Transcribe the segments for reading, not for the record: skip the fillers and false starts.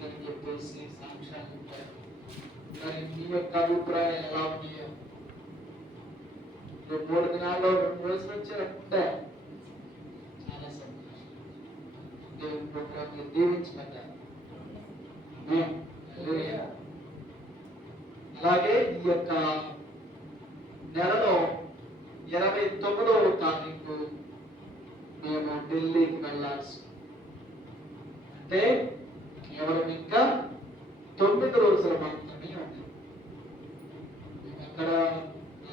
వచ్చిందని చెప్పేసి సాక్ష్యాలు ఇచ్చారు. మరి మీ యొక్క అభిప్రాయం ఎలా ఉన్నాయో? 3 దినాల్లో 2 రోజులు వచ్చారంటే చాలా సంతోషం. దేవుని ప్రోగ్రాంలు దీవించబడ్డారు. అలాగే ఈ యొక్క నెలలో 29వ తారీఖు మేము ఢిల్లీకి వెళ్ళాల్సి, అంటే కేవలం ఇంకా 9 రోజుల మాత్రమే ఉంది. అక్కడ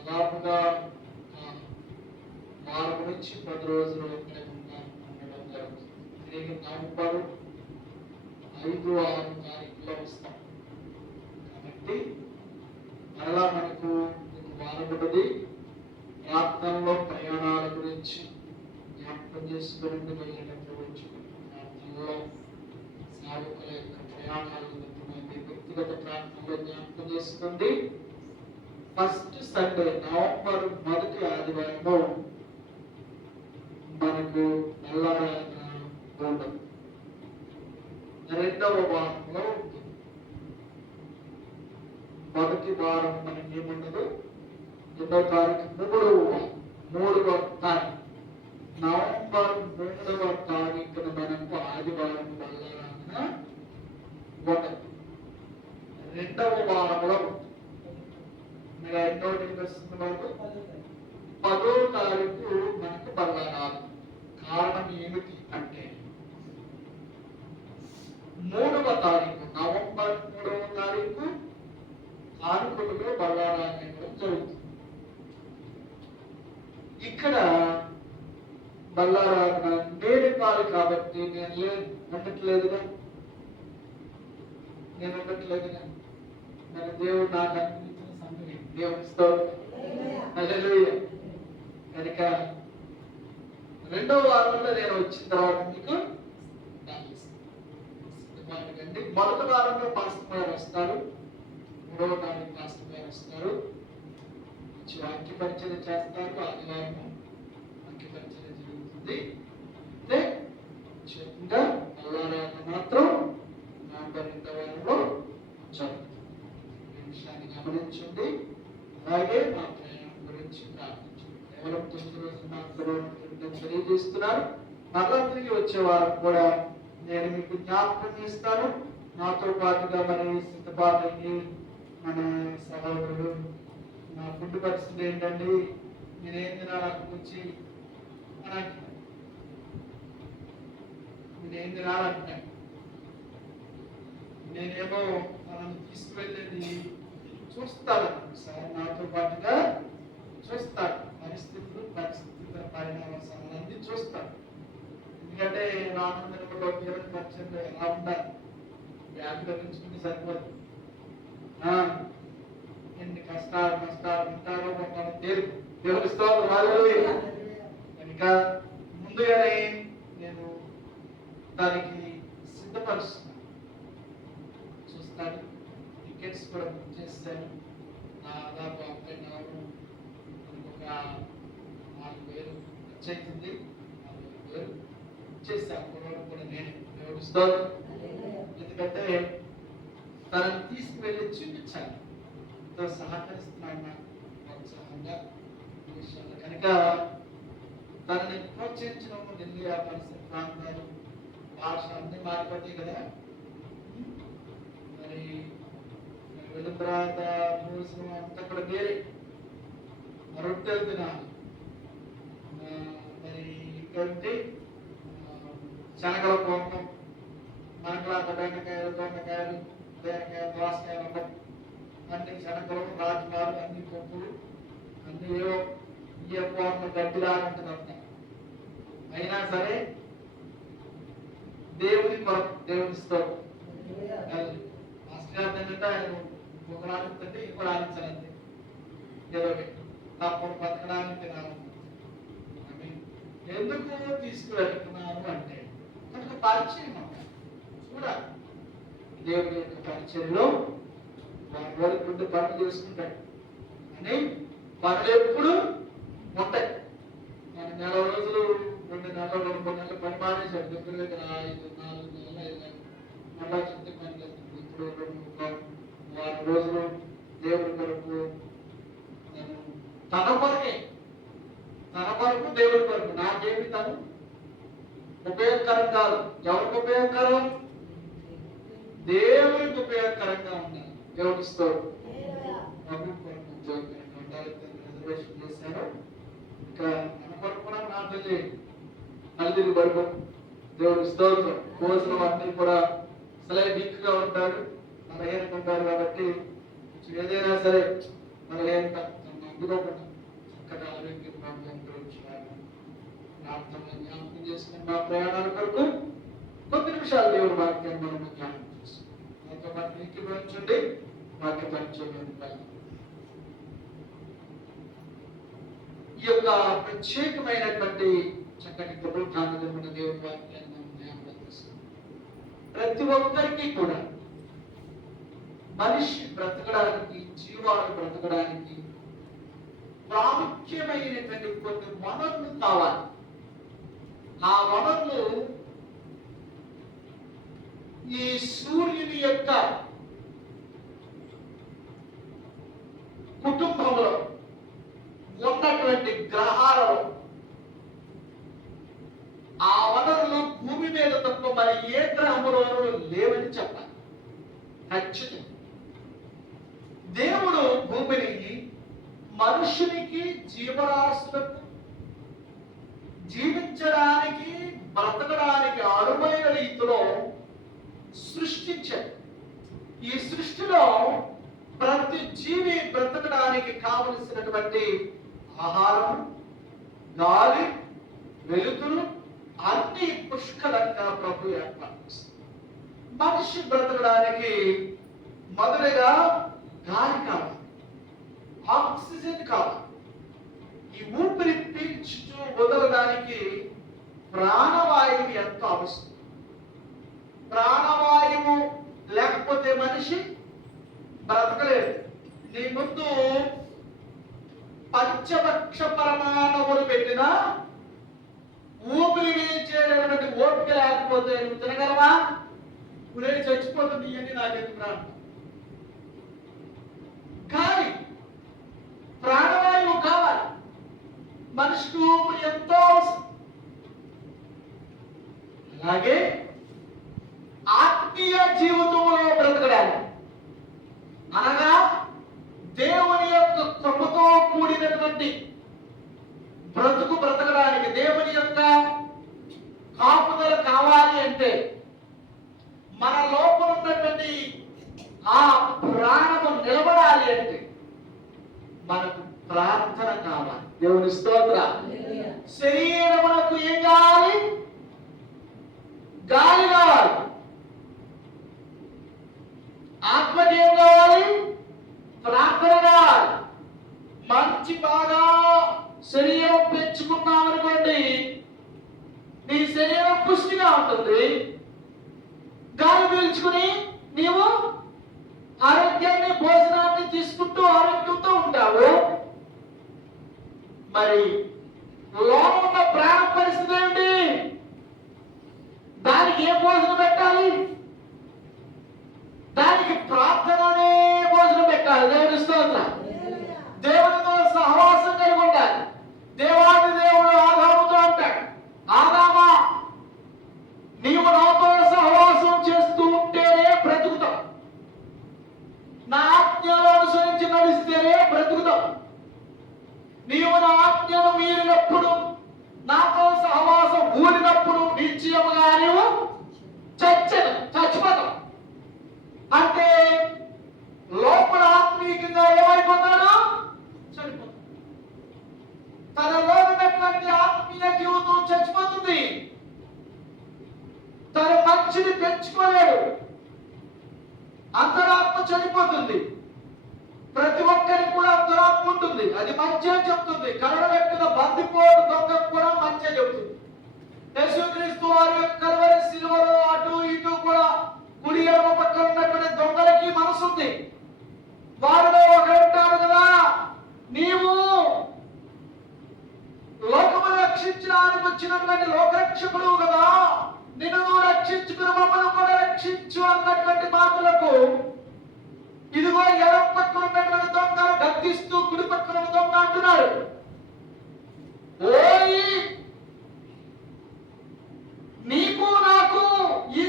దాదాపుగా వారం నుంచి 10 రోజులు ఉండడం జరుగుతుంది. తిరిగి నవంబర్ 5, 6 తారీఖులో వస్తాం. కాబట్టి మరలా మనకు వారం ఉంటుంది. ప్రార్థనలో ప్రయాణాల గురించి జ్ఞాపకం చేసుకుని వెళ్ళవచ్చు. ప్రార్థనలో సాధకుల యొక్క ప్రయాణాల నిమిత్తమైంది వ్యక్తిగత ప్రార్థనలో జ్ఞాపకం చేసుకోండి. ఫస్ట్ సండే నవంబర్ 1వ ఆదివారంలో మనకు నల్లారాధన ఉండదు. 2వ వారంలో ఉంటుంది. 1వ వారం మనకి ఏముండదు. 2వ తారీఖు 3వ తారీఖు నవంబర్ 3వ తారీఖున మనకు ఆదివారం నల్లారాధన ఉండదు. 2వ వారంలో మీరు ఎన్నో వస్తుంది మనకు 10వ తారీఖు మనకు బల్లారాధన. కారణం ఏమిటి అంటే 3వ తారీఖు నవంబర్ 3వ తారీఖు ఆరుకులలో బల్లారాధన జరుగుతుంది. ఇక్కడ బల్లారాధన నేను కాదు కాబట్టి నేను ఉండట్లేదుగా మరి దేవుడు నాకు అనిపించిన సంగతి దేవుడితో కనుక 2వ వారంలో నేను వచ్చిన తర్వాత మీకు అండి. 1వ వారంలో పాస్టర్ గారు వస్తారు. 3వ తారీఖు పాస్టర్ గారు వస్తారు. వాక్య పరిచయం చేస్తారు. ఆదివారం వాక్య పరిచయం జరుగుతుంది. అంటే ముఖ్యంగా బల్లారాధన మాత్రం నవంబర్ 2వ వారంలో జరుగుతుంది. ఈ విషయాన్ని గమనించండి. అలాగే మా ప్రయాణం గురించి ప్రార్థించండి. కేవలం 9 రోజులు మాత్రమే తెలియజేస్తున్నారు. మరలా తిరిగి వచ్చే వారం కూడా నేను మీకు జ్ఞాపకం చేస్తాను. నాతో పాటుగా మరి సిద్ధపాటకి మన సహోదరుడు నా ఫుడ్ పరిస్థితి ఏంటండి, నేనేం తినాలి వచ్చి నేనేం తినాలంటున్నాను. నేనేమో మనం తీసుకువెళ్ళేది చూస్తాను సార్, నాతో పాటుగా చూస్తాను. పరిస్థితుల పరిణామాలన్నీ చూస్తాను. ఎందుకంటే రానులో 20% ఎలా ఉండాలి, బ్యాగులో పెంచుకుంటే సరిపోదు. ఎన్ని కష్టాలు ఉంటారో తెలుస్తూ కనుక ముందుగానే నేను దానికి సిద్ధపరుస్తున్నాను. చూస్తాను. టికెట్స్ కూడా బుక్ చేస్తాను. దాదాపు అప్లై కావడం ఒక 4,000 ఖర్చు అవుతుంది. 4,000 ఇచ్చేసాను. కూడా నేను దేవుడిస్తాను. ఎందుకంటే తనని తీసుకువెళ్ళి చూపించాలి. ఎంతో సహకరిస్తున్నాను ప్రోత్సాహంగా విషయంలో. కనుక తనని ప్రోత్సహించడం ఢిల్లీ ఆ పరిసర ప్రాంతాలు భాష అన్ని మారిపోతాయి కదా. మరి వెళ్ళిన తర్వాత భోజనం అంతా కూడా వేరే రొట్టెలు తినాలి. మరి ఇంకంటే శనగల కోపం, మనకులాగా బెండకాయలు, దొండకాయలు, బీరకాయలు, దోసకాయలు అన్ని శనగలు, రాజమాలు, అన్ని పప్పులు అన్ని ఏ కోపం గడ్డిలాగంటుందంట. అయినా సరే దేవుని కొరకు దేవుడితో మాస్టర్ ఏంటంటే ఆయన ఒకరు ఆడించంటే ఇంకోటి ఆడించాలంటే ఏదో తప్పని బతకడానికి తినాలి. ఎందుకు తీసుకువెళ్తున్నాను అంటే కనుక పరిచయం చూడాలి. దేవుడి యొక్క పరిచయంలో వారి వరకు పనులు చేసుకుంటాడు అని పనులు ఎప్పుడు ఉంటాయి. మన 4 రోజులు 2 నెలలు 3 నెలలు పని మానేశాడు. దగ్గర 5, 4 నెలలు 5 నెలలు మళ్ళా చుట్టూ పని ఉపయోగకరం, దేవునికి ఉపయోగకరంగా ఉండాలి. దేవుని స్తోత్రం. ఉపయోగకరంగా ఉండాలి. రిజర్వేషన్ చేశారు. ఇంకా మనకు కూడా ప్రార్థన చేయండి. మళ్ళీ పడుకో. దేవుని స్తోత్రం. భోజనం అన్ని కూడా వీక్ గా ఉంటాడు, బలహీనంగా ఉంటారు కాబట్టి ఏదైనా సరే బలహీనత అందుకోకుండా చక్కగా ఆరోగ్యం జ్ఞాపకం చేసుకుని మా ప్రయాణాల కొరకు కొద్ది నిమిషాలు దేవుడు వాక్యాన్ని మనం జ్ఞాపకం చేసుకుంటాం. ఏకీభవించండి. వాక్య పరిచయం ఈ యొక్క ప్రత్యేకమైనటువంటి చక్కటి పునరుద్ధానమైన దేవుడి వాక్యాన్ని మనం జ్ఞాపకం చేసుకుంటాం. ప్రతి ఒక్కరికి కూడా మనిషి బ్రతకడానికి, జీవాలు బ్రతకడానికి ప్రాముఖ్యమైనటువంటి కొన్ని వనరులు కావాలి. ఆ వనరులు ఈ సూర్యుని యొక్క కుటుంబంలో ఉన్నటువంటి గ్రహాలలో ఆ వనరులు భూమి మీద తప్ప మరి ఏ గ్రహములోనూ లేవని చెప్పాలి. ఖచ్చితంగా దేవుడు భూమిని మనుషునికి, జీవరాశులకు జీవించడానికి, బ్రతకడానికి అనువైన రీతిలో సృష్టించాడు. ఈ సృష్టిలో ప్రతి జీవి బ్రతకడానికి కావలసినటువంటి ఆహారం, గాలి, వెలుతురు అన్ని పుష్కలంగా ప్రభు ఏర్పాటు చేస్తాడు. మనిషి బ్రతకడానికి మొదలుగా గాలి కావాలి, ఆక్సిజన్ కావాలి. ఈ ఊపిరి పీల్చుతూ వదలడానికి ప్రాణవాయువు ఎంతో అవసరం. ప్రాణవాయువు లేకపోతే మనిషి బ్రతకలేదు. నీ ముందు పంచపక్ష పరమాణువులు పెట్టినా ఊపిరి పీల్చేటటువంటి ఓపిక లేకపోతే నువ్వు తినగలవా? నువ్వే చచ్చిపోతుంది. ఇవన్నీ నాకెందుకు రా. కానీ ప్రాణవాయువు కావాలి. మనిషికి ఊపిరి ఎంతో అవసరం. అలాగే ఆత్మీయ జీవితంలో బ్రతకడానికి, అనగా దేవుని యొక్క కృపతో కూడినటువంటి బ్రతకడానికి, దేవుని యొక్క కాపుదల కావాలి అంటే, మన లోపల ఉన్నటువంటి ఆ ప్రాణము నిలబడాలి అంటే మనకు ప్రార్థన కావాలి. దేవుని స్తోత్రం. శరీరమునకు ఏం కావాలి? గాలి కావాలి. ఆత్మకి ఏం కావాలి? ప్రార్థన కావాలి. మంచి బాగా శరీరం పెంచుకున్నాం అనుకోండి, నీ శరీరం పుష్టిగా ఉంటుంది. గాలి పీల్చుకుని నీవు ఆరోగ్యాన్ని, భోజనాన్ని తీసుకుంటూ ఆరోగ్యంతో ఉంటావు. మరి లోపల ఉన్న ప్రాణ పరిస్థితి ఏమిటి? దానికి ఏ భోజనం పెట్టాలి? దానికి ప్రార్థననే భోజనం పెట్టాలి. దేవుని స్తోత్రం. దేవునితో సహవాసం కలిగి ఉండాలి. దేవాది దేవుడు ఆదాముతో అంటాడు, ఆదామా నీవు నాతో సహవాసం చేస్తూ ఉంటేనే బ్రతుకుతావు, నా ఆజ్ఞలు అనుసరించి నడిస్తేనే బ్రతుకుతావు. నీవు నా ఆజ్ఞను మీరినప్పుడు, నాతో సహవాసం ఊరినప్పుడు నిశ్చయముగా నీవు చచ్చిపోతావు. అంటే లోపల ఆత్మీయంగా ఏమైపోతాడు? చనిపోతాడు. తనలో ఉన్నటువంటి ఆత్మీయ జీవితం చచ్చిపోతుంది. తన మంచిని పెంచుకోలేడు. అంతరాత్మ చనిపోతుంది. ప్రతి ఒక్కరికి కూడా అంతరాత్మ ఉంటుంది. అది మంచిగా చెప్తుంది. కరుణ వ్యక్తిన బందిపోటు దొంగ కూడా మంచిగా చెప్తుంది. యేసుక్రీస్తు వారి యొక్క కల్వరి శిలువలో అటు ఇటు కూడా కుడి ఎడమ పక్కన ఉన్నటువంటి దొంగలకి మనసు ఉంది. వారిలో ఒకరు ఉంటారు కదా, నీవు లోకమును రక్షించడానికి వచ్చినటువంటి లోకరక్షకుడు కదా, నిన్ను నువ్వు రక్షించుకుని మమ్మల్ని కూడా రక్షించు అన్నటువంటి మాటలకు ఇదిగో ఎడమ పక్కన ఉన్నటువంటి దొంగ గద్దిస్తూ కుడి పక్కన దొంగ అంటున్నాడు, ఓయ్ నీకు నాకు ఈ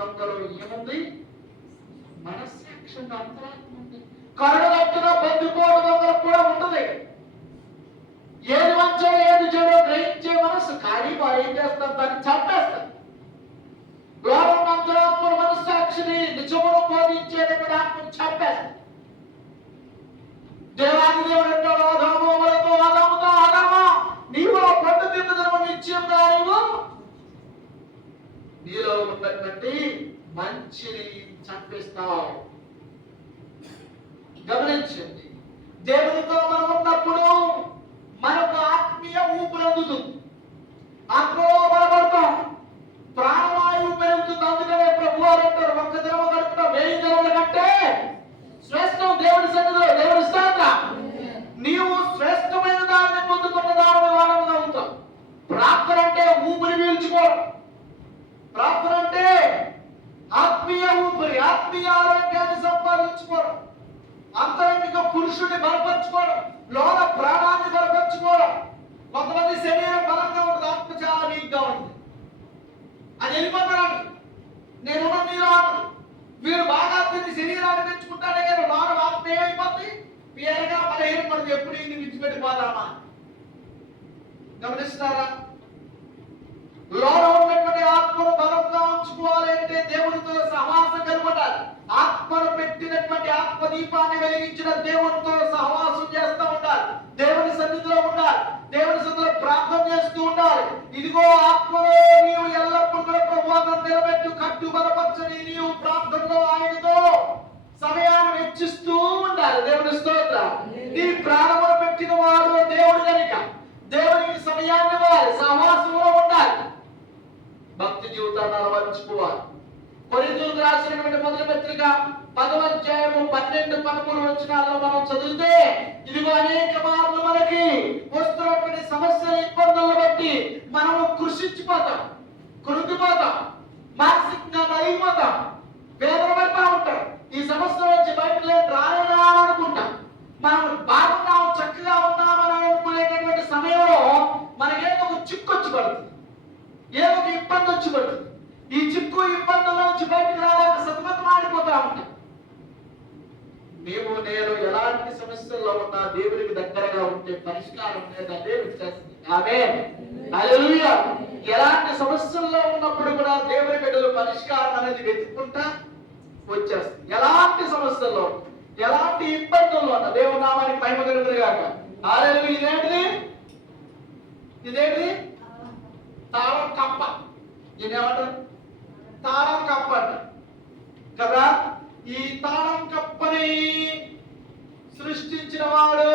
దొంగలో ఏముంది? మనస్సాక్షి ఉంది, అంతరాత్మ ఉంది. కరుడుగట్టిన బందిపోటు దొంగలకు కూడా ఉంటుంది. ఏది మంచో ఏది చెడో గ్రహించే మనసు, కానీ వారు ఏం చేస్తారు? దాన్ని చంపేస్తారు. లోపల అంతరాత్మ మనస్సాక్షిని నిజమును బోధించేటటువంటి ఆత్మను చంపేస్తారు. దేవాది దేవుడు అంటాడు, ఆదాముతో ఆదాముతో ఆదామా, నీవు ఆ పండు తిన్న దినము నిశ్చయంగా నీలో ఉన్నటువంటి మంచిని చంపిస్తావు. గమనించండి, దేవునితో మనం ఉన్నప్పుడు మనకు ఆత్మీయ ఊపిరి అందుతుంది, ఆత్మలో బలపడతాం, ప్రాణవాయువు పెరుగుతుంది. అందుకనే ప్రభు వారు అంటారు, ఒక్క దినము గడుపున 1000 దినముల కంటే శ్రేష్టం దేవుని సన్నిధిలో. దేవుని స్తోత్రం. నీవు శ్రేష్టమైన దాన్ని పొందుకున్న దాని వారముగా అవుతావు. ప్రార్థన అంటే ఊపిరి పీల్చుకోవడం, ప్రార్థన అంటే ఆత్మీయ ఊపిరి, ఆత్మీయ ఆరోగ్యాన్ని సంపాదించుకోవడం, అంతరంగిక పురుషుడిని బలపరుచుకోవడం, లోన ప్రాణాన్ని బలపరుచుకోవడం. కొంతమంది శరీరం బలంగా ఉంటుంది, ఆత్మ చాలా వీక్ గా ఉంటుంది. అది వెళ్ళిపోతాడు, నేను మీరు వీడు బాగా తిని శరీరాన్ని పెంచుకుంటాడే కానీ లోన ఆత్మ ఏమైపోతుంది? పేరుగా బలహీనం పడుతుంది. ఎప్పుడు ఇన్ని విడిచిపెట్టిపోదామా? గమనిస్తారా? లోన ఉన్నటువంటి ఆత్మను బలంగా ఉంచుకోవాలి అంటే దేవునితో సహవాసం కలుగుతారు. ఆత్మను పెట్టినటువంటి ఆత్మ దీపాన్ని వెలిగించిన దేవునితో సహవాసం చేస్తూ ఉండాలి, దేవుని సన్నిధిలో ఉండాలి, దేవుని సన్నిధిలో ప్రార్థన చేస్తూ ఉండాలి. ఇదిగో ఆత్మలో నీవు ఎల్లప్పుడూ ప్రభువును నిలబెట్టు, కట్టు బలపరచని నీవు ప్రార్థనలో ఆయనతో సమయాన్ని వెచ్చిస్తూ ఉండాలి. దేవుని స్తోత్రం. నీ ప్రాణములు పెట్టిన వాడు దేవుడు కనుక దేవునికి సమయాన్ని ఇవ్వాలి, సహవాసంలో ఉండాలి, భక్తి జీవితాన్ని అలవర్చుకోవాలి. కొరింథీయులకు రాసినటువంటి మొదటి పత్రిక 10వ అధ్యాయము 12-13 వచనాల్లో మనం చదివితే, ఇదిగో అనేక మార్లు మనకి వస్తున్నటువంటి సమస్యల ఇబ్బందులను బట్టి మనము కృషించిపోతాం, కృంగిపోతాం, మానసికంగా నలిగిపోతాం, వేదన పడతా ఉంటాం. ఈ సమస్య నుంచి బయటకు రానుకుంటాం. మనం బాగున్నాం, చక్కగా ఉన్నామని అనుకునేటటువంటి సమయంలో మనకేదో ఒక చిక్కు వచ్చి పడుతుంది, ఏదో ఒక ఇబ్బంది వచ్చి పడుతుంది. ఈ చిక్కు ఇబ్బందుల నుంచి బయటకు రాలేక సతమతం ఆడిపోతా ఉంటాం. నేను ఎలాంటి సమస్యల్లో ఉన్నా దేవునికి దగ్గరగా ఉంటే పరిష్కారం లేదా దేవుడికి చేస్తుంది. ఆమేన్, హల్లెలూయా. ఎలాంటి సమస్యల్లో ఉన్నప్పుడు కూడా దేవుని బిడ్డలు పరిష్కారం అనేది వెతుక్కుంటా వచ్చేస్తుంది. ఎలాంటి సమస్యల్లో, ఎలాంటి ఇబ్బందుల్లో ఉన్న దేవుని నామానికి మహిమ కలుగును గాక. హల్లెలూయా. ఇదేంటిది? ఇదేంటిది? తాళం కప్ప. ఇదేమంటారు? తాళం కప్ప అంట కదా. ఈ తాళం కప్పని సృష్టించిన వాడు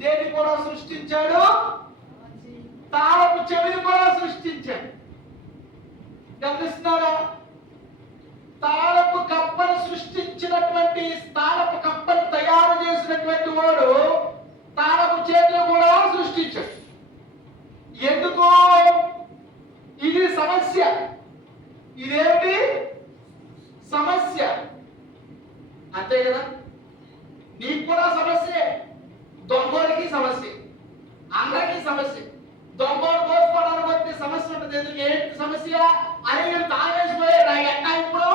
దేని కూడా సృష్టించాడు? తాళపు చెవిని కూడా సృష్టించాడు. గమనిస్తున్నారా? తాళపు కప్పను సృష్టించినటువంటి, తాళపు కప్పను తయారు చేసినటువంటి వాడు తాళపు చేతులు కూడా సృష్టించాడు. ఎందుకో? ఇది సమస్య. ఇదేమిటి? సమస్య. అంతే కదా. నీకు కూడా సమస్యే, దొంగోడికి సమస్య, అందరికీ సమస్య. దొంగోడు కోసుకోవడానికి వస్తే సమస్య ఉంటుంది. ఎందుకు? ఏంటి సమస్య అని వీళ్ళు తాగేసిపోయే ఎట్టా ఇప్పుడు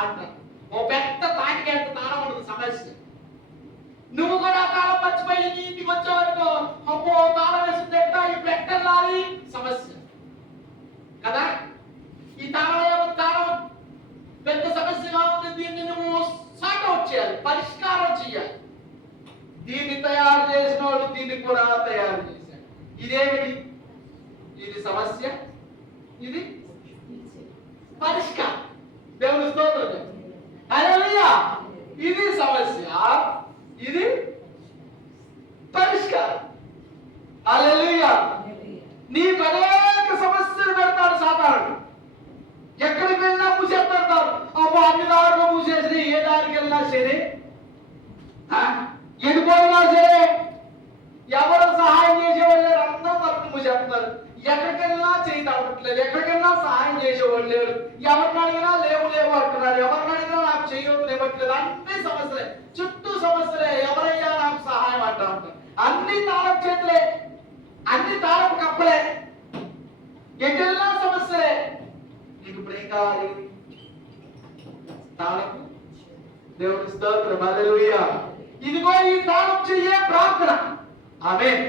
అంటారు. ఓ పెద్ద తాకి ఎంత తాళం ఉంటుంది సమస్య. నువ్వు కూడా తాళం మర్చిపోయి ఇంటికి వచ్చేవారితో అమ్మో తాళం వేసింది ఎట్టా, ఇప్పుడు ఎట్టెళ్ళాలి సమస్య కదా. ఈ తాళం పెద్ద సమస్యగా ఉంది. దీన్ని నువ్వు సార్ట్ అవుట్ చేయాలి, పరిష్కారం చేయాలి. దీన్ని తయారు చేసిన వాళ్ళు దీన్ని కూడా తయారు చేశారు. ఇదేమిటి? ఇది సమస్య, ఇది పరిష్కారం. దేవుని స్తోత్రం. హల్లెలూయా. ఇది సమస్య, ఇది పరిష్కారం. హల్లెలూయా. నీకు అనేక సమస్యలు పెడతాడు సాతానుడు. ఎక్కడికి వెళ్ళినా మూసేస్తాడు. అబ్బో అన్ని దారులు మూసేసి ఏ దారికి వెళ్ళినా సరే, ఎడిపోయినా సరే, ఎవరు సహాయం చేసేవాళ్ళు లేరు, అందరూ తరపు మూసేస్తున్నారు. ఎక్కడికి వెళ్ళినా చేయి తడపట్లేదు, ఎక్కడికి వెళ్ళినా సహాయం చేసేవాళ్ళు లేరు. ఎవరిని అడిగినా లేవు అంటున్నారు, ఎవరిని అడిగినా నాకు చేయవద్దు ఇవ్వట్లేదు. అన్ని సమస్యలే, చుట్టూ సమస్యలే. ఎవరయ్యా నాకు సహాయం అంటా ఉంటారు. అన్ని తాళం చేతులే, అన్ని తాళం కప్పలే, ఎటెళ్ళినా సమస్యలే. నీకు ఇప్పుడు ఏం కావాలి? తాళపు. దేవుని స్తోత్రం, హల్లెలూయా. ఇదిగో ఈ తాళం చెయ్యే ప్రార్థన. ఆమేన్.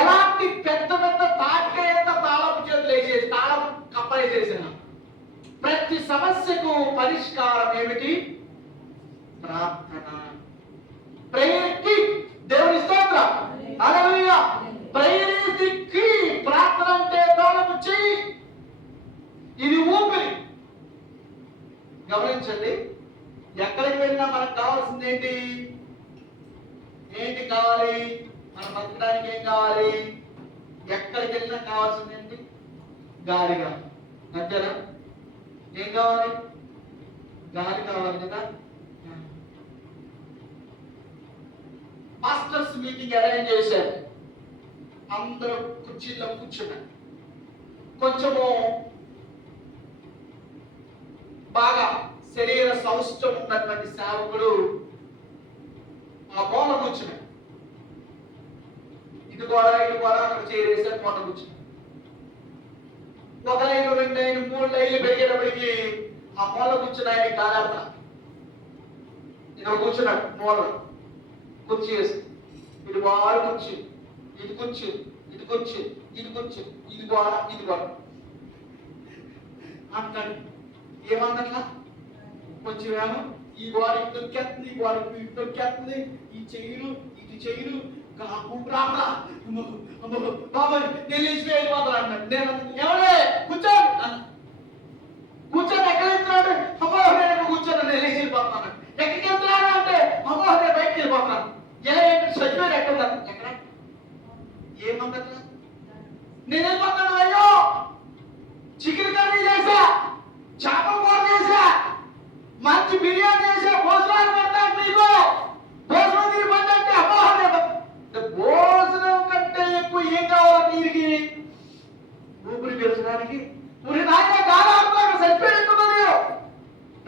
ఎలాంటి పెద్ద పెద్ద తాటికాయ తాళపు చేతులు వేసేసి తాళం కప్పలేసేసిన ప్రతి సమస్యకు పరిష్కారం ఏమిటి? ప్రార్థన. ప్రేయర్ కి. దేవుని స్తోత్రం, hallelujah. Prayer is the key. ప్రార్థన అంటే తాళపు చెయ్యి, ఇది ఊపిరి. గమనించండి, ఎక్కడికి వెళ్ళినా మనకు కావాల్సింది ఏంటి? ఏంటి కావాలి? మనం బతకడానికి ఏం కావాలి? ఎక్కడికి వెళ్ళినా కావాల్సింది ఏంటి? గాలి కావాలి, అంతేనా? ఏం కావాలి? గాలి కావాలి కదా. మాస్టర్స్ మీటింగ్ అరేంజ్ చేశారు. అందరూ కుర్చీల్లో కూర్చున్నారు. కొంచెము బాగా శరీర సౌష్ఠం ఉన్నటువంటి సేవకుడు ఆ మూల కూర్చున్నాడు. ఇటు కూడా అక్కడ చేరేసే మూల కూర్చున్నాడు. ఒక లైన్, 2 లైన్లు, 3 లైన్లు పెరిగేటప్పటికి ఆ మూల కూర్చున్న ఆయన కాలేత ఇక్కడ కూర్చున్నాడు. మూల కుర్చీ వేసి ఇటు వారు కుర్చీ, ఇటు కుర్చీ, ఇటు కుర్చీ, ఇటు కుర్చీ, ఇది కూడా అంటాడు. ఏమన్నట్లా? కొంచెం ఏమో ఈ గోడ ఇటు తొక్కేస్తుంది, ఈ గోడ ఇటు తొక్కేస్తుంది, ఈ చెయ్యలు ఇటు చెయ్యలు రామరా బాబాయ్ నేను లేచిపోయి వెళ్ళిపోతాను అన్నాడు. నేను ఎవరే కూర్చోండి అన్న. కూర్చొని ఎక్కడ వెళ్తున్నాడు? అమ్మో నేను కూర్చొని నేను లేచి వెళ్ళిపోతున్నాను. ఎక్కడికి వెళ్తున్నాను అంటే అమ్మో నేను బయటకు వెళ్ళిపోతున్నాను. ఎలా సచివారు ఎక్కడ ఎక్కడ ఏమన్నట్లా? నేను వెళ్ళిపోతాను. అయ్యో చికెన్ కర్రీ చేసా, చేపల కూర చేసా, మంచి బిర్యానీ చేసా, భోజనాలు పెడతాను మీకు, భోజనం తిరిగి అమ్మో భోజనం కంటే ఎక్కువ ఏం కావాలి వీరికి? ఊపిరి పీల్చడానికి. ఊరి నాయన గాలి ఆడుతున్నాడు, సరిపోయినట్టున్నది.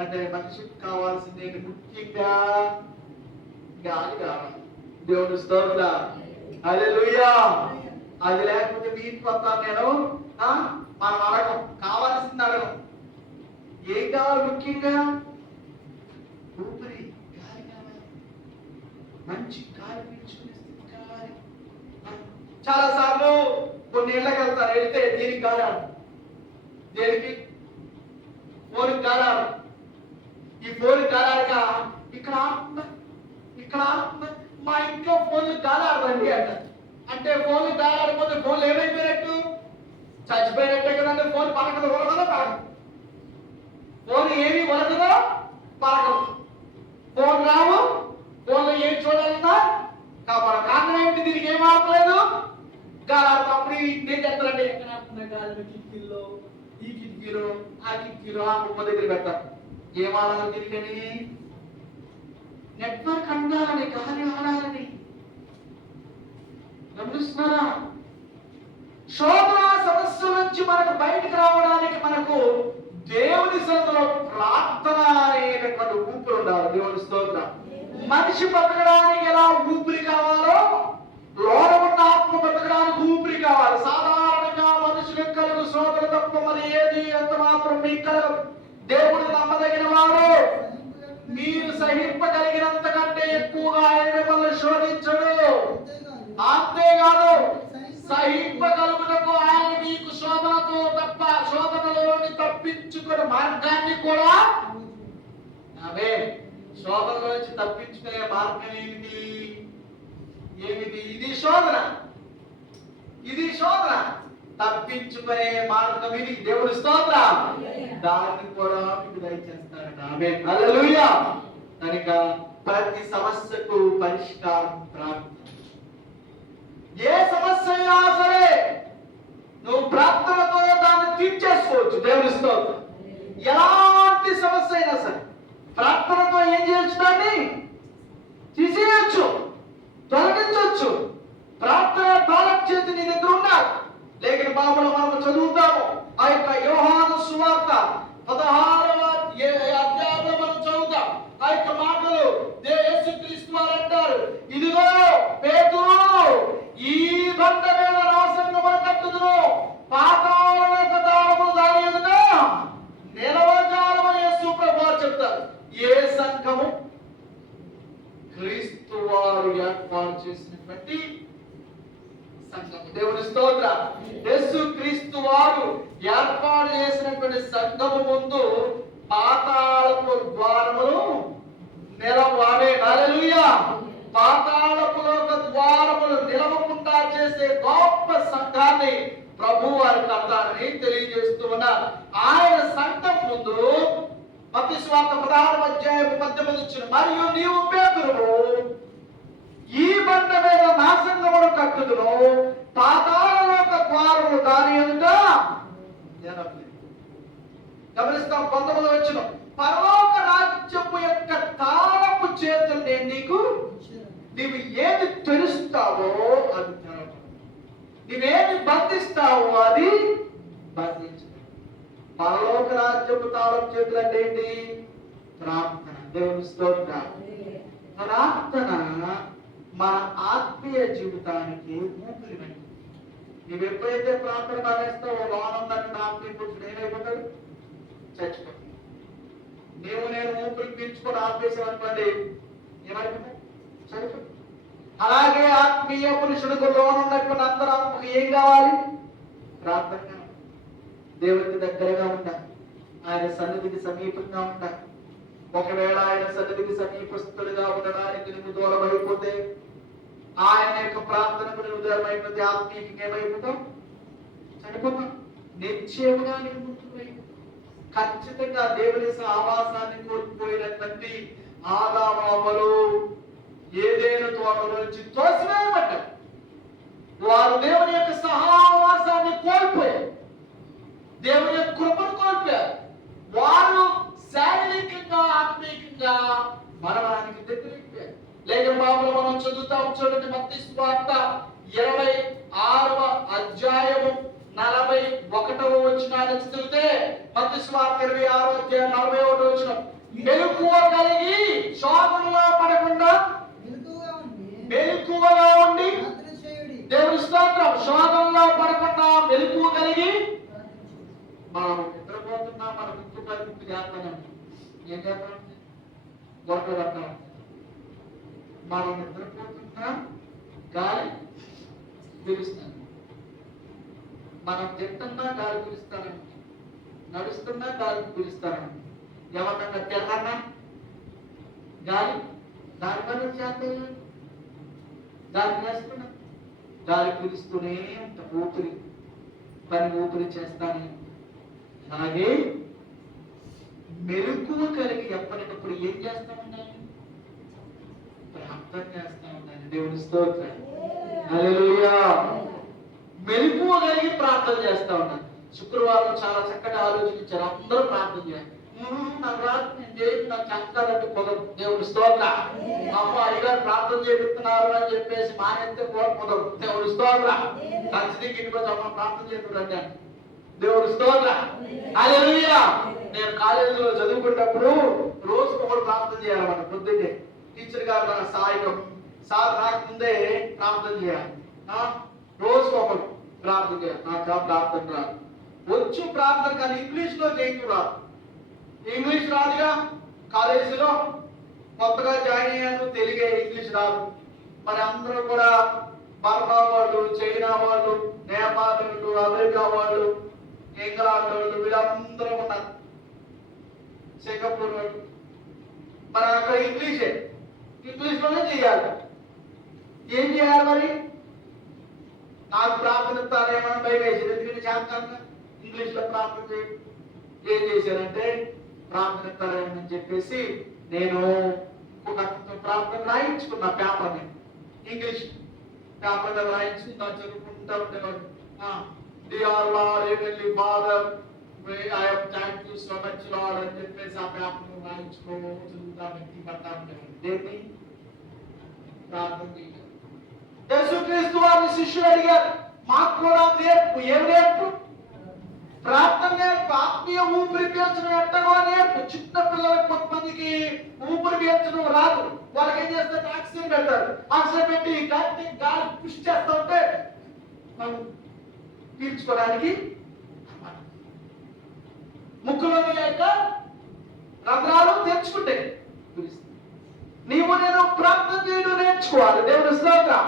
అంటే మనిషికి కావాల్సింది ముఖ్యంగా గాలి కావాలి. దేవుని స్తోత్రం, హల్లెలూయా. అది లేకపోతే వీటికి వస్తాను నేను. మనం అడగం, కావాల్సింది అడగం. ఏం కావాలి ముఖ్యంగా? ఊపిరి, గాలి కావాలి. మంచి గాలి పీల్చుకునే స్థితి కావాలి. చాలా సార్లు కొన్ని ఇళ్ళకి వెళ్తారు. వెళ్తే దీనికి గాలి ఆడు, దేనికి? ఫోన్కి గాలి ఆడు. ఈ ఫోన్ గాలాడక ఇక్కడ ఆడుతుందా, ఇక్కడ ఆడుతుందా, మా ఇంట్లో ఫోన్లు గాలి ఆడదండి అంటారు. అంటే ఫోన్లు గాలి ఆడిపోతే ఫోన్లు ఏమైపోయినట్టు? చచ్చిపోయినట్టే కదంటే. ఫోన్ పలకదు, వరకదో పలకదు. ఫోన్ ఏమి వరకదో పలకదు. ఫోన్ రావు, ఫోన్లో ఏం చూడాలన్నా కాబట్టి కారణం ఏమిటి? దీనికి ఏం ఆడలేదు, గాలి ఆడుతున్నప్పుడు నేను చెప్తానండి ఎక్కడ ఆడుతున్నా గాలి, కిటికీల్లో, ఈ కిటికీలో, ఆ కిటికీలో, ఆ బొమ్మ దగ్గర పెడతాను. ఏం ఆడాలి దీనికని? నెట్వర్క్ అందాలని, గాలి ఆడాలని. గమనిస్తున్నారా? శోధన సమస్య నుంచి మనకు బయటకు రావడానికి మనకు దేవుని సన్నిధిలో ప్రార్థన అనేటటువంటి ఊపిరి ఉండాలి. దేవుని స్తోత్రం. మనిషి బతకడానికి ఎలా ఊపిరి కావాలో లోన ఉన్న ఆత్మ బతకడానికి ఊపిరి కావాలి. సాధారణంగా మనుషులకు కలుగు శోధన తప్ప మరి ఏది ఎంత మాత్రం మీకు కలగదు. దేవుడు నమ్మదగిన వాడు. మీరు సహింపగలిగినంత కంటే ఎక్కువగా ఆయన మిమ్మల్ని శోధించడు. అంతేకాదు సహింపగలుగుటకు ఆయన మీకు శోధనతో తప్ప శోధనలోని తప్పించుకునే మార్గాన్ని కూడా శోధన నుంచి తప్పించుకునే మార్గం ఏమిటి? ఇది శోధన, ఇది శోధన. తప్పించుకునే మార్గం ఇది. దేవుని స్తోత్రం. దాన్ని కూడా మీకు దయచేస్తారట. ఆమేన్, హల్లెలూయా. కనుక ప్రతి సమస్యకు పరిష్కారం ప్రార్థన. ఏ సమస్య అయినా సరే నువ్వు ప్రార్థనతో దాన్ని తీర్చేసుకోవచ్చు. దేవుని స్తోత్రం. ఎలాంటి సమస్య అయినా సరే ప్రార్థనతో ఏం చేయొచ్చు? దాన్ని తీసేయచ్చు, తొలగించవచ్చు. ప్రార్థన తాళం చేతి నీ దగ్గర ఉండాలి. లేఖన భాగంలో మనం చదువుతాము. ఆ యొక్క యోహాను సువార్త 16వ అధ్యాయంలో మనం చదువుతాం. ఆ యొక్క మాటలు యేసుక్రీస్తు వారు అంటారు, ఇదిగో పేతురు, ఈ బండ మీద నా సంఘమును కట్టుదును, పాతాళం యొక్క ద్వారములు దాని ఎదుట నిలవజాలమని యేసు ప్రభువు చెప్తారు. చేసినటువంటి సంఘం. దేవుని స్తోత్రం. యేసు క్రీస్తు వారు ఏర్పాటు చేసినటువంటి సంఘము ముందు పాతాళపు ద్వారములు నిలవడే. హల్లెలూయా. పాతాళపు ద్వారములు నిలవకుండా చేసే గొప్ప సంఘాన్ని ప్రభు వారి కర్తారని తెలియజేస్తూ ఉన్నారు. ఆయన సంఘం ముందు మత్తయి సువార్త 16:18 మరియు నీవు పేతురువు, ఈ బండ మీద నా సంఘమును కట్టుదును, పాతాళలోక ద్వారములు దాని ఎదుట గమనిస్తాం. 19 పరలోక రాజ్యము యొక్క తాళపు చేతులు నేను నీకు, నీవు ఏది తెరుస్తావో అది తెరవబడును, నీవేది బంధిస్తావో అది బంధించు. పరలోక రాజ్యపు తాళపు చేతులు అంటే ఏంటి? ప్రార్థన. దేవుని స్తోత్రం. ప్రార్థన మన ఆత్మీయ జీవితానికి ఊపిరి వంటి. నువ్వు ఎప్పుడైతే ప్రార్థన భావిస్తావో లోనందని ఆత్మీయ పురుషుడు ఏమైపోతాడు? చచ్చిపోతాడు. నేను ఊపిరి పీల్చుకొని ఆపేసాం అనుకోండి, ఏమైపోతాడు? చనిపోతాడు. అలాగే ఆత్మీయ పురుషుడికి లోనున్నటువంటి అంతరాత్మకు ఏం కావాలి? ప్రార్థన కావాలి. దేవుడికి దగ్గరగా ఉండాలి, ఆయన సన్నిధికి సమీపంగా ఉండాలి. ఒకవేళ ఆయన సన్నిధికి సమీపస్తుడిగా ఉండడానికి నువ్వు దూరం అయిపోతే, ఆయన యొక్క ప్రార్థనకు నువ్వు దూరం అయిపోతే ఆత్మీయంగా ఏమైపోతావు? చనిపోతావు. నిశ్చయముగా నువ్వు ఖచ్చితంగా దేవుని సహవాసాన్ని కోల్పోయినటువంటి ఆదాము అవ్వలు ఏదైనా తోటలో నుంచి తోసివేయబడ్డారు. వారు దేవుని యొక్క సహవాసాన్ని కోల్పోయారు, దేవుని యొక్క కృపను కోల్పోయారు. వారు శారీరకంగా ఆత్మీయంగా మరణానికి దగ్గరైపోయారు. లేక బాబులో మనం చదువుతాం చూడండి. మత్తయి సువార్త 26వ అధ్యాయము 41వ వచనాన్ని చదివితే, మత్తయి సువార్త 26వ అధ్యాయం 41వ వచనం, మెలకువ కలిగి శోధనలో పడకుండా మెలకువగా ఉండి, దేవుని స్తోత్రం, శోధనలో పడకుండా మెలకువ కలిగి. మనం నిద్రపోతున్నా మన గుర్తు పరిస్థితి చేస్తాను. ఏం చేస్తాం? గొడవ పడతాం. మనం నిద్రపోతున్నా గాలి పిలుస్తాను, మనం తింటున్నా గాలి పిలుస్తానండి, నడుస్తున్నా గాలి పిలుస్తానండి, ఎవరన్నా తిన్నా గాలి దాని పని చేస్తాను, గాలి వేస్తున్నా గాలి పిలుస్తూనే ఉంటా. ఊపిరి పని ఊపిరి చేస్తాను. అలాగే మెలకువ కలిగి ఎప్పటికప్పుడు ఏం చేస్తా ఉన్నాను? ప్రార్థన చేస్తా ఉన్నాను. దేవుని స్తోత్రం. హల్లెలూయా. మెలకువ కలిగి ప్రార్థన చేస్తా ఉన్నాను. శుక్రవారం చాలా చక్కటి ఆలోచించారు. అందరూ ప్రార్థన చేయాలి. నాకు రాదు, నేను చేసి నాకు చక్కదంటే కుదరదు. దేవుని స్తోత్రం. అమ్మ అయ్యగారు ప్రార్థన చేపిస్తున్నారు అని చెప్పేసి మానేస్తే కూడా కుదరదు. దేవుని స్తోత్రం. ఖచ్చితంగా ఇంటికి వచ్చి అమ్మ ప్రార్థన చేస్తుందంటే దేవుని స్తోత్రం. హల్లెలూయా. నేను కాలేజీలో చదువుకున్నప్పుడు రోజుకు ఒకటి ప్రార్థన చేయాలన్నమాట. పొద్దున్నే టీచర్ గారు మన సార్ రాకముందే ప్రార్థన చేయాలి. రోజుకు ఒకటి ప్రార్థన చేయాలి. నాకు ప్రార్థన రాదు. వచ్చు ప్రార్థన కానీ ఇంగ్లీష్ లో చేయకు రాదు. ఇంగ్లీష్ రాదుగా. కాలేజీలో కొత్తగా జాయిన్ అయ్యాను, తెలుగే, ఇంగ్లీష్ రాదు. మరి అందరూ కూడా బర్మా వాళ్ళు, చైనా వాళ్ళు, నేపాల్ వాళ్ళు, అమెరికా వాళ్ళు, ఇంగ్లాండ్ వాళ్ళు, వీళ్ళందరూ ఉన్నారు, సింగపూర్ వాళ్ళు. మరి అక్కడ ఇంగ్లీష్ లోనే చేయాలి. ఏం చేయాలి మరి? నాకు ప్రార్థన ఇస్తారేమో భయం వేసింది. ఎందుకంటే శాంతంగా ఇంగ్లీష్ లో ప్రార్థన చేయాలి. ఏం చేశానంటే ప్రార్థన ఇస్తారేమని చెప్పేసి నేను ప్రార్థన రాయించుకున్నా. పేపర్ మీద ఇంగ్లీష్ పేపర్ మీద రాయించుకున్నా, చదువుకుంటా ఉండేవాడు. Dear Lord, Heavenly Father, I have thanked you so much, Lord, అని చెప్పేసి ఆ పేపర్ రాయించుకో చదువుతా వ్యక్తి పడతా ఉండేవాడు. దేన్ని? ప్రార్థన చేయాలి. యేసుక్రీస్తు వారి శిష్యులు అడిగారు, మాకు కూడా నేర్పు. ఏం నేర్పు? ప్రార్థన నేర్పు. ఆత్మీయ ఊపిరి పీల్చడం ఎట్టగో నేర్పు. చిన్న పిల్లలకు కొంతమందికి ఊపిరి పీల్చడం రాదు. వాళ్ళకి ఏం చేస్తారు? ఆక్సిజన్ పెడతారు. ఆక్సిజన్ పెట్టి గాలి పుష్ చేస్తూ ఉంటే మనం పీల్చుకోవడానికి ముక్కులోని యొక్క రంధ్రాలు తెరుచుకుంటాయి. నీవు నేను ప్రార్థన చేయడం నేర్చుకోవాలి. దేవుని స్తోత్రం.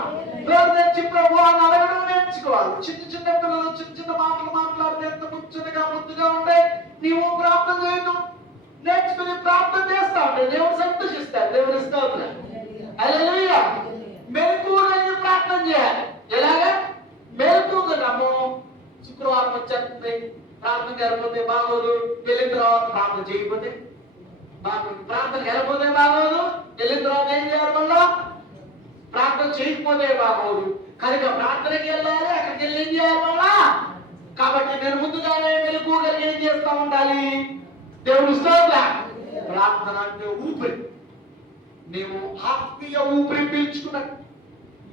తెచ్చి ప్రభు అని అడగడం నేర్చుకోవాలి. చిన్న చిన్న పిల్లలు చిన్న చిన్న మాటలు మాట్లాడితే ఎంత ముద్దుగా ఉంటే నీవు ప్రార్థన చేయడం నేర్చుకుని ప్రార్థన చేస్తా ఉంటే దేవుడు సంతోషిస్తాడు. దేవుని స్తోత్రం. హల్లెలూయా. మెలకువగా ప్రార్థన చేయాలి. ఎలాగా? మెలకువగా నమ్మో శుక్రవారం వచ్చేస్తుంది, ప్రార్థన వెళ్ళిపోతే బాగోదు, వెళ్ళిన తర్వాత ప్రార్థన చేయకపోతే బాగోదు. ప్రార్థన వెళ్ళిపోతే బాగోదు, వెళ్ళిన తర్వాత ఏం చేయాలి? మళ్ళా ప్రార్థన చేయకపోతే బాగోదు. కనుక ప్రార్థనకి వెళ్ళాలి, అక్కడికి వెళ్ళి ఏం చేయాలి మళ్ళా? కాబట్టి నేను ముందుగానే మెలకువగా ఏం చేస్తా ఉండాలి? దేవుని స్తోత్రం. ప్రార్థన అంటే ఊపిరి. నీవు ఆత్మీయ ఊపిరి పీల్చుకున్నాడు.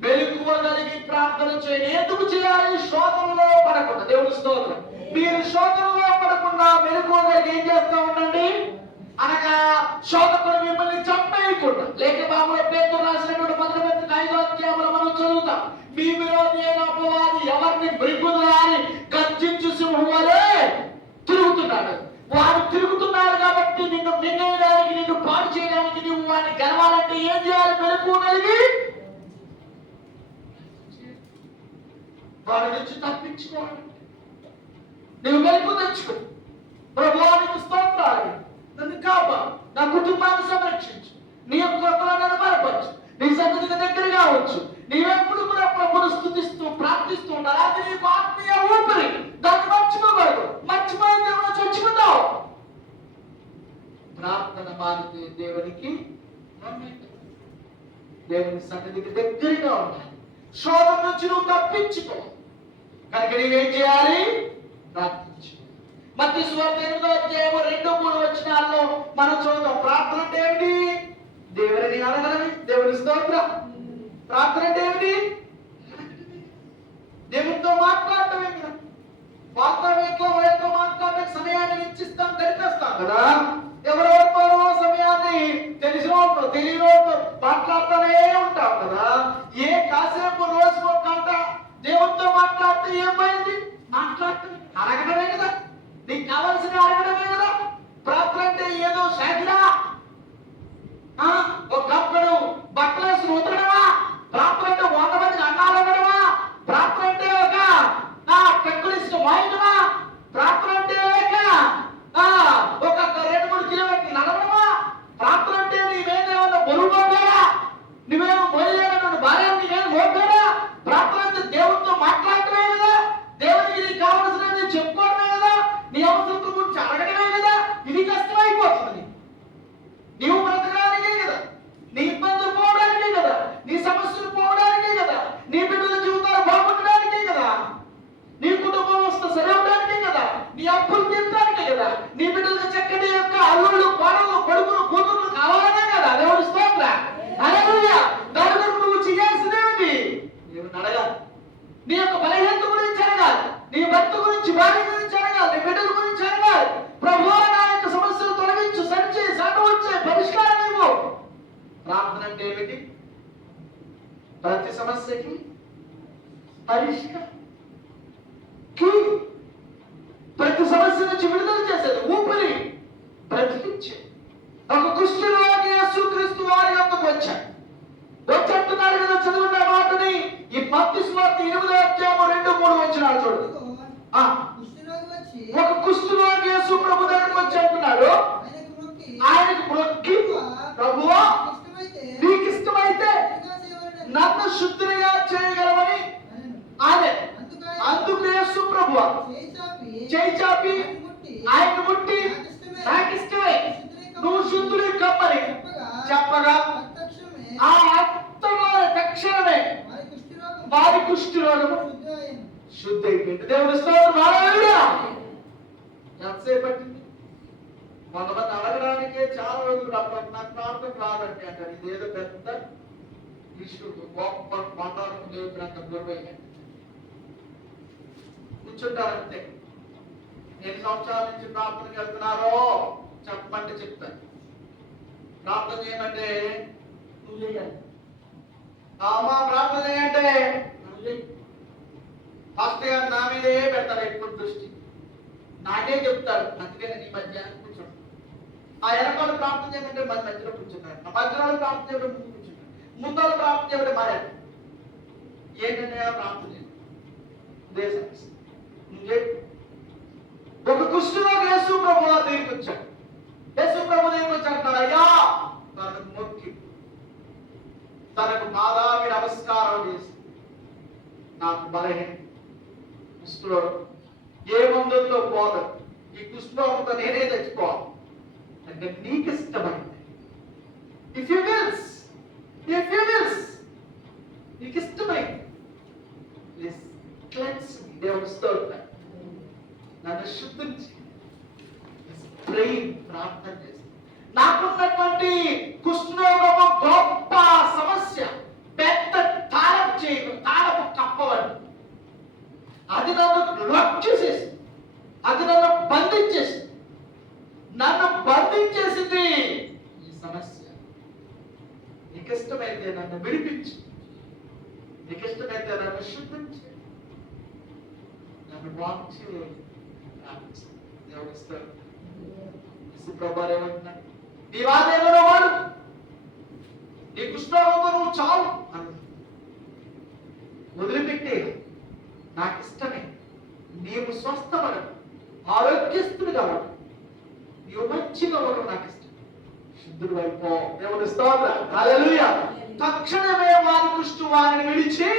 మెలకువ కలిగి ప్రార్థన చేయండి. ఎందుకు చేయాలి? శోధనలో పడకుండా. దేవుని స్తోత్రం. మీరు శోధనలో పడకుండా మెలకువ కలిగి ఏం చేస్తూ ఉండండి అనగా శోధకుడు మిమ్మల్ని చంపేయకుండా. లేక బాబులో పేతురు రాసినటువంటి 5వ అధ్యాయంలో మనం చదువుతాం. మీ విరోధి అయిన అపవాది ఎవరిని బ్రిగులాని గర్జించు సింహం వలె తిరుగుతున్నాడు. వాడు తిరుగుతున్నారు కాబట్టి నిన్ను మింగేయడానికి, నిన్ను పాడు చేయడానికి, నువ్వు వాడిని గెలవాలంటే ఏం చేయాలి? మెలకువ కలిగి వాడి నుంచి తప్పించుకోవాలి. నువ్వు మెలకువ తెచ్చుకో. ప్రభువానికి స్తోత్రాలు. నన్ను కాపాడు, నా కుటుంబాన్ని సంరక్షించు, నీ యొక్క నన్ను బలపరచు, నీ సన్నిధికి దగ్గరగా వచ్చు. నీవెప్పుడు కూడా ప్రభువును స్తుతిస్తూ ప్రార్థిస్తూ ఉండాలి. అది నీకు ఆత్మీయ ఊపిరి. దాన్ని మర్చిపోకూడదు. మర్చిపోయి దేవుని చచ్చిపోతావు. ప్రార్థన మారితే దేవునికి దేవుని సన్నిధికి దగ్గరగా ఉండాలి. శోధన నుంచి నువ్వు తప్పించుకో. కనుక నీవేం చేయాలి? ప్రార్థించు. మత్తయి సువార్త 8వ అధ్యాయం 2-3 వచనాల్లో మనం చూద్దాం. ప్రార్థన అంటే ఏమిటి? దేవుని అడగడమే. దేవుని స్తోత్రం. ప్రార్థన అంటే ఏమిటి? దేవునితో మాట్లాడటమే కదా. వాస్తవికంతో మాట్లాడడానికి సమయాన్ని ఇచ్చిస్తాం, గడిపేస్తాం కదా. ఎవరెవరితోనో సమయాన్ని తెలిసిన వాళ్ళతో తెలియని వాళ్ళతో మాట్లాడుతూనే ఉంటాం కదా. కాసేపు రోజు ఒక గంట దేవునితో మాట్లాడితే ఏమైంది? మాట్లాడటం అడగడమే కదా. నీకు కావాల్సిన అడగడమే కదా. ప్రార్థన అంటే ఏదో శాఖలా ఒక గంపడు బట్టలు వేసి ఉతకడమా? ప్రార్థన అంటే 100 మందికి అన్నాలు అడగడమా? ప్రార్థన అంటే ఒక టెక్నిస్ట్ వాయించడమా? ప్రార్థన అంటే ఒక 2-3 కిలోమీటర్లు నడవడమా? ప్రార్థన అంటే నీవేమేమన్నా బరువు మోగాడా? నువ్వేమో మొయ్యలేనటువంటి భార్య నీవేమో మోగాడా? ప్రార్థన అంటే దేవునితో మాట్లాడటమే కదా. దేవునికి నీకు కావలసినది చెప్పుకోవడమే కదా. నీ అవసరం గురించి అడగడమే కదా. ఇది కష్టమైపోతుంది. నీవు బ్రతకడానికే కదా, నీ ఇబ్బందులు పోవడానికే కదా, నీ సమస్యలు పోవడానికే కదా, నీ బిడ్డల జీవితాలు బాగుండడానికే కదా, నీ కుటుంబం వస్తే సరవడానికే కదా, నీ అప్పులు తీర్చడానికే కదా, నీ బిడ్డలకు చక్కటి యొక్క అల్లుళ్ళు, కోడళ్ళు, కొడుకులు, కూతుర్లు కావాలనే కదా. దేవుడి స్తోత్రం. హల్లెలూయా. దాని గురించి నువ్వు చేయాల్సిందేమిటి? దేవుని అడగాలి. నీ యొక్క బలహీనత గురించి అడగాలి, నీ భర్త గురించి, భార్య గురించి అడగాలి, నీ బిడ్డల గురించి అడగాలి. ప్రభువా నా యొక్క సమస్యలు తొలగించు, సరిచే, సాటవచ్చే, పరిష్కారం ఇవ్వు. ప్రార్థన అంటే ఏమిటి? ప్రతి సమస్యకి పరిష్కారం, ప్రతి సమస్య నుంచి విడుదల చేసేది, ఊపిరి బ్రతికించే. ఒక కుష్ఠరోగి యేసుక్రీస్తు వారి యొద్దకు వచ్చాడు. వచ్చంటున్నాడు కదా. చదువున్న మాటని ఈ మత్తయి సువార్త 8వ అధ్యాయం 2-3 వచనాలు చూడు. ఒక కుష్ఠరోగి యేసు ప్రభు దగ్గరికి వచ్చి అంటున్నాడు, ఆయనకు మొక్కి, ప్రభువా నీకు ఇష్టమైతే నన్ను శుద్ధిగా చేయగలవని ఆయన. అందుకు యేసు ప్రభువా చేయి చాపి ఆయన ముట్టి, నాకు ఇష్టమే, నువ్వు శుద్ధుడి కమ్మని చెప్పగా ఆ అర్థంలో తక్షణమే వారి కుష్ఠరోగము శుద్ధి అయిపోయింది. దేవుని స్తోత్రం. హల్లెలూయా. ఎంతసేపు పట్టింది? 100 మంది అడగడానికే చాలా రోజులు. నాకు ప్రార్థన రాదంటే అంటారు. ఇదేదో పెద్ద ఇష్యూ, గొప్ప మండలం లేపినంత గురువైన కూర్చుంటారంతే. ఎన్ని సంవత్సరాల నుంచి ప్రార్థనకి వెళ్తున్నారో చెప్పమంటే చెప్తాను. ప్రార్థన చేయమంటే నువ్వు చేయాలి. అమ్మా ప్రార్థన చేయంటే ఫస్ట్ గా నా మీదే పెడతాడు ఎప్పుడు దృష్టి, నాకే చెప్తాడు. అందుకని నీ మధ్యాహ్నం కూర్చోండి. ఆ వెనకాల ప్రార్థన చేయమంటే మన మధ్యలో కూర్చున్నారు, ఆ మధ్యలో ప్రార్థన చేయడం ముందు కూర్చున్నారు, ముందు ప్రార్థన చేయడం మారారు. ఏంటంటే ప్రార్థన చేయండి. ఇదే సమస్య. ఒక కుష్ఠరోగి యేసు ప్రభు దగ్గరికి వచ్చాడు. యేసు ప్రభు దగ్గరికి వచ్చి అంటాడు, అయ్యా తనకు మొక్కి తనకు పాదాకి నమస్కారం చేసి, నాకు బలహీన కుష్ఠరోగం ఏ మందులతో పోదు, ఈ కుష్ఠరోగంతో నేనే తెచ్చుకోవాలి అంటే నీకు ఇష్టమైంది. ఇఫ్ యూ విల్స్ నీకు ఇష్టమైంది దేవుని స్తోత్రం, నన్ను శుద్ధించి ప్రార్థన చేసి, నాకున్నటువంటి కుష్ఠరోగము గొప్ప సమస్య, పెద్ద తాళపు కప్పవండి. అది నన్ను లాక్ చేసేసి, అది నన్ను బంధించేసి, బంధించేసింది ఈ సమస్య. నీకు ఇష్టమైతే నన్ను విడిపించి, నీకు ఇష్టమైతే నన్ను శుద్ధించి, నన్ను వాంచి దేవుని స్తోత్రం. ప్రభావం ఏమంటున్నా, నీ వాదేవరో వాడు, నీ కుష్ఠరోగంతో నువ్వు చావు అని వదిలిపెట్టే, నాకు ఇష్టమే, నీవు స్వస్థపడవు, ఆరోగ్యస్తుడు కావాలి, నీవు మంచిగా ఉండడం నాకు ఇష్టం, శుద్ధుడు అయిపో. దేవుని స్తోత్రం. హల్లెలూయా. తక్షణమే వారి కుష్ఠు వారిని విడిచి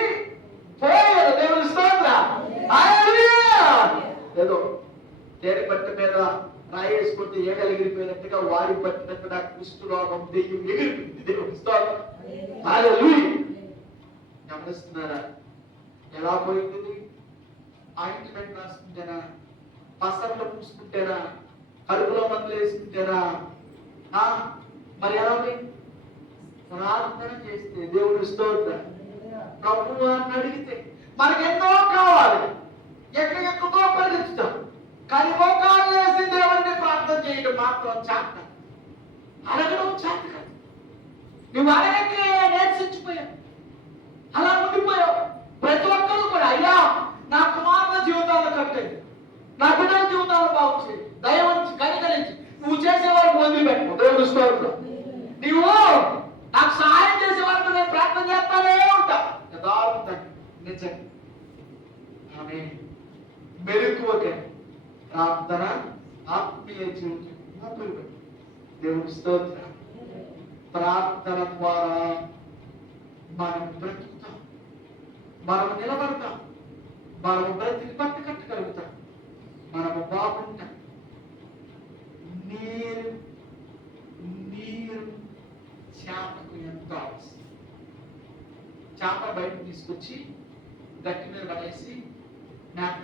పోయారు. దేవుని స్తోత్రం. హల్లెలూయా. ఏదో తేనె పట్టు మీద రాయి వేసుకుంటే ఏగలు ఎగిరిపోయినట్టుగా వారి పట్టినట్టుగా కుష్ఠరోగం దెయ్యం ఎగిరిపోయింది. దేవుని స్తోత్రం. హల్లెలూయా. గమనిస్తున్నారా ఎలా పోయింది? ఆయింట్మెంట్ రాసుకుంటేనా, పసర్లు పూసుకుంటేనా, కడుపులో మందులు వేసుకుంటేనా, మరి ఎలా పోయింది? ప్రార్థన చేస్తే, దేవుని స్తోత్రం, ప్రభువు అని అడిగితే, మనకి ఎన్నో కావాలి, ఎక్కడెక్కడో పరిగెత్తుతాం, కానీ మోకాళ్ళు వేసి దేవుడిని ప్రార్థన చేయడం మాత్రం చేత, అడగడం చేత కాదు. నువ్వు అడగకే నేర్చించిపోయావు, అలా ఉండిపోయావు. ప్రతి ఒక్కరు కూడా, అయ్యా నా కుమారుల జీవితాలు కట్టేది, నా బిడ్డల జీవితాలు బాగు చేయి, దయవంచి కనికరించి నువ్వు చేసేవారికి వదిలిపెట్టు. దేవుని స్తోత్రం. నువ్వు నాకు సహాయం చేసేవారికి నేను ప్రార్థన చేస్తానే ఉంటా, యథార్థంగా నిజంగా. ఆమె మెలకువగా ప్రార్థన ఆత్మీయ జీవితం ఊపిరి. దేవుని స్తోత్రం. ప్రార్థన ద్వారా మనం బ్రతుకుతాం, మనం నిలబడతాం, మనము బ్రతికి పట్టుకట్టగలుగుతాం, మనము బాగుంటాం. నీరు చేపకు ఎంతో అవసరం. చేప బయట తీసుకొచ్చి గట్టి మీద పడేసి మేత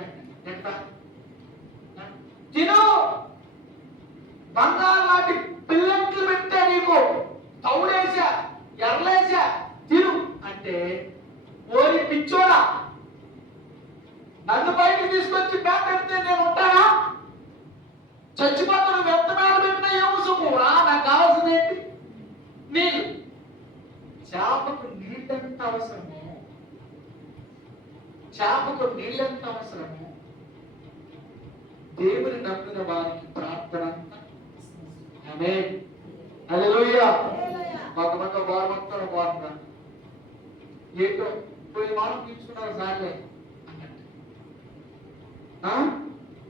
పెట్టండి, తిను, బంగారు లాంటి పిల్లట్లు పెట్టా, నీకు తౌడేసా, ఎర్రలేసా, తిను అంటే, ఓరి పిచ్చోడా, నన్ను బయటకు తీసుకొచ్చి మేత పెడితే నేను ఉంటానా? చచ్చిపోతాను, ఎంత మేత పెట్టినా ఏమో రా, నాకు కావాల్సింది ఏంటి? నీళ్ళు. చేపకు నీళ్ళెంత అవసరమో, చేపకు నీళ్ళెంత అవసరమో, దేవుని నమ్మిన వారికి ప్రార్థన అంతా. ఆమేన్. హల్లెలూయా. కొంతమంది వారమంతా వారు ఏంటో పోయి వారం పీల్చుకున్నారు సార్లే అన్నట్టు.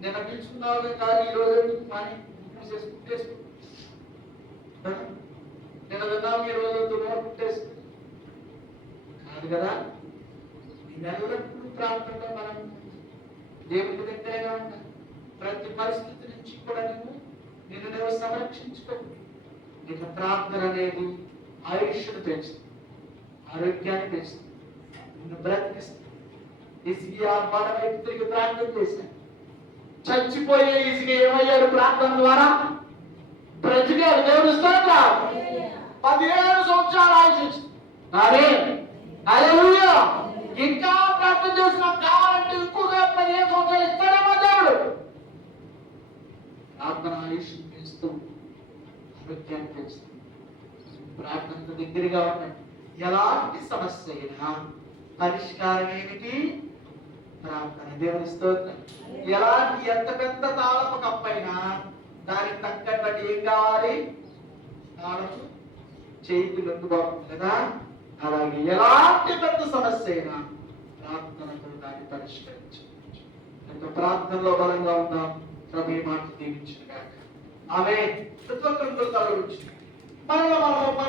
నిన్న పీల్చుకున్నావు కానీ ఈరోజు కానీ కుట్టేసుకో, నిన్న విన్నాము ఈరోజు కుట్టేసుకో కాదు కదా. నెలప్పుడు ప్రార్థనలో మనం దేవుడి దగ్గరగా ఉంటాం. ప్రతి పరిస్థితి నుంచి కూడా నిన్ను సంరక్షించుకో. నీకు ప్రార్థన అనేది ఆయుష్ను పెంచుతుంది, ఆరోగ్యాన్ని పెంచుతుంది, నిన్ను బ్రతికిస్తుంది. ఇసిగియా మన వైపు తిరిగి ప్రార్థన చేశాను, చచ్చిపోయే ఇసిగి ఏమయ్యాడు? ప్రార్థన ద్వారా బ్రతికాడు. దేవుడు స్తోత్రం. 17 సంవత్సరాలు ఆయుష్. హల్లెలూయా. ఇంకా ప్రార్థన చేసినా కావాలంటే ఇంకొక 15 సంవత్సరాలు ఇస్తాడేమో దేవుడు. ప్రార్థన ఆయుష్ పెంచుతూ ఆరోగ్యాన్ని పెంచుతూ ప్రార్థనకు దగ్గరగా ఉన్నాడు. ఎలాంటి సమస్య అయినా పరిష్కారం ఏమిటి? ప్రార్థన. దేవుని స్తోత్రం. ఎలాంటి ఎంత పెద్ద తాళపు కప్పైనా దానికి తగ్గట్టు ఏం కావాలి? తాళము చేతికి అందుబాటు కదా. అలాగే ఎలాంటి పెద్ద సమస్య అయినా ప్రార్థనతో దాన్ని పరిష్కరించవచ్చు. కనుక ప్రార్థనలో బలంగా ఉన్నాం. ప్రభు ఈ మాట దీవించుగాక. ఆమేన్. ప్రతి ఒక్కరు తల ఉంచుతారు. మనలో మనం